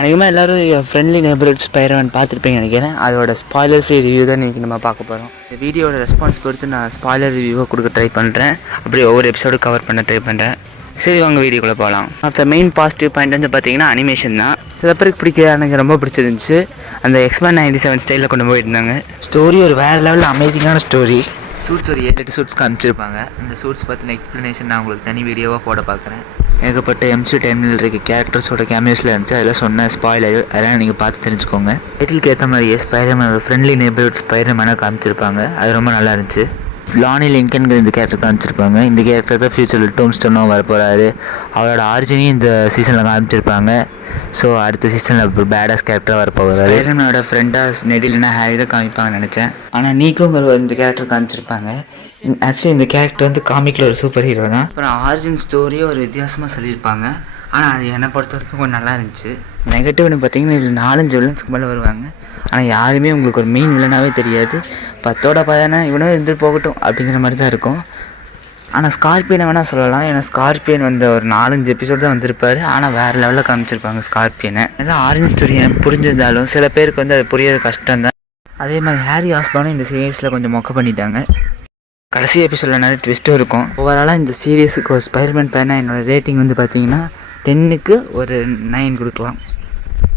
அநேகமாக எல்லோரும் friendly neighbourhood Spiderman பார்த்துருப்பீங்கன்னு நினைக்கிறேன். அதோட ஸ்பாய்லர் ஃப்ரீ ரிவ்யூ தான் இன்றைக்கி நம்ம பார்க்க போகிறோம். இந்த வீடியோட ரெஸ்பான்ஸ் பொறுத்து நான் ஸ்பாய்லர் ரிவ்யூவை கொடுக்க ட்ரை பண்ணுறேன். அப்படியே ஒவ்வொரு எபிசோடு கவர் பண்ண ட்ரை பண்ணுறேன். சரி, வாங்க வீடியோக்குள்ளே போகலாம். ஆஃப்டர் மெயின் பாசிட்டிவ் பாயிண்ட் வந்து பார்த்தீங்கன்னா அனிமேஷன் தான். சில பேருக்கு பிடிக்காது, எனக்கு ரொம்ப பிடிச்சிருந்துச்சு. அந்த X-Men 97 ஸ்டைலில் கொண்டு போயிருந்தாங்க. ஸ்டோரி ஒரு வேறு லெவலில் அமேசிங்கான ஸ்டோரி. சூட்ஸ் ஒரு 7-8 சூட்ஸ் காமிச்சிருப்பாங்க. அந்த சூட்ஸ் பற்றின எக்ஸ்ப்ளனேஷன் நான் உங்களுக்கு தனி வீடியோவாக போட பார்க்குறேன். ஏகப்பட்ட MC டைமில் இருக்க கேரக்டர்ஸோட கேமியோஸில் இருந்துச்சு. அதில் சொன்ன ஸ்பாயிலர் அதெல்லாம் நீங்கள் பார்த்து தெரிஞ்சுக்கோங்க. டைட்டிலுக்கு ஏற்ற மாதிரியே ஸ்பைடர்மேன் ஃப்ரெண்ட்லி நெய்பர்ஹுட் ஸ்பைடர்மேனாக காமிச்சிருப்பாங்க. அது ரொம்ப நல்லா இருந்துச்சு. லானி லிங்கன்கிற இந்த கேரக்டர் காமிச்சிருப்பாங்க. இந்த கேரக்டர் தான் ஃபியூச்சரில் டோம்ஸ்டோனாக வரப்போகிறாரு. அவரோட ஆரிஜினையும் இந்த சீசனில் காமிச்சிருப்பாங்க. ஸோ அடுத்த சீசனில் இப்போ பேடாஸ் கேரக்டராக வரப்போகிறாரு. ஸ்பைடர்மேனோட ஃப்ரெண்டாக நெடில்னா ஹேரி தான் காமிப்பாங்கன்னு நினச்சேன். ஆனால் நீக்கோங்கிற இந்த கேரக்டர் காமிச்சிருப்பாங்க. ஆக்சுவலி இந்த கேரக்டர் வந்து காமிக்கில் ஒரு சூப்பர் ஹீரோ தான். அப்புறம் ஆரிஜின் ஸ்டோரியை ஒரு வித்தியாசமாக சொல்லியிருப்பாங்க. ஆனால் அது என்னை பொறுத்த வரைக்கும் கொஞ்சம் நல்லா இருந்துச்சு. நெகட்டிவ்னு பார்த்தீங்கன்னா இதில் 4-5 வில்லன்ஸ்க்கு மேலே வருவாங்க. ஆனால் யாருமே உங்களுக்கு ஒரு மெயின் வில்லனாகவே தெரியாது. 10ஓட 10 இவனும் இருந்துட்டு போகட்டும் அப்படிங்கிற மாதிரி தான் இருக்கும். ஆனால் ஸ்கார்பியனை வேணால் சொல்லலாம். ஏன்னா ஸ்கார்பியன் வந்து ஒரு 4-5 எபிசோடு தான் வந்திருப்பார். ஆனால் வேறு லெவலில் காமிச்சிருப்பாங்க ஸ்கார்பியனை. அதான் ஆரஞ்சு ஸ்டோரி எனக்கு புரிஞ்சிருந்தாலும் சில பேருக்கு வந்து அது புரியாது, கஷ்டம் தான். அதே மாதிரி ஹாரி ஆஸ்பானும் இந்த சீரீஸில் கொஞ்சம் மொக்க பண்ணிட்டாங்க. கடைசி எபிசோடில் நிறைய ட்விஸ்ட்டும் இருக்கும். ஓவராலாக இந்த சீரீஸுக்கு ஒரு ஸ்பைடர்மேன் ஃபேனாக என்னோடய ரேட்டிங் வந்து பார்த்தீங்கன்னா 10க்கு ஒரு 9 கொடுக்கலாம்.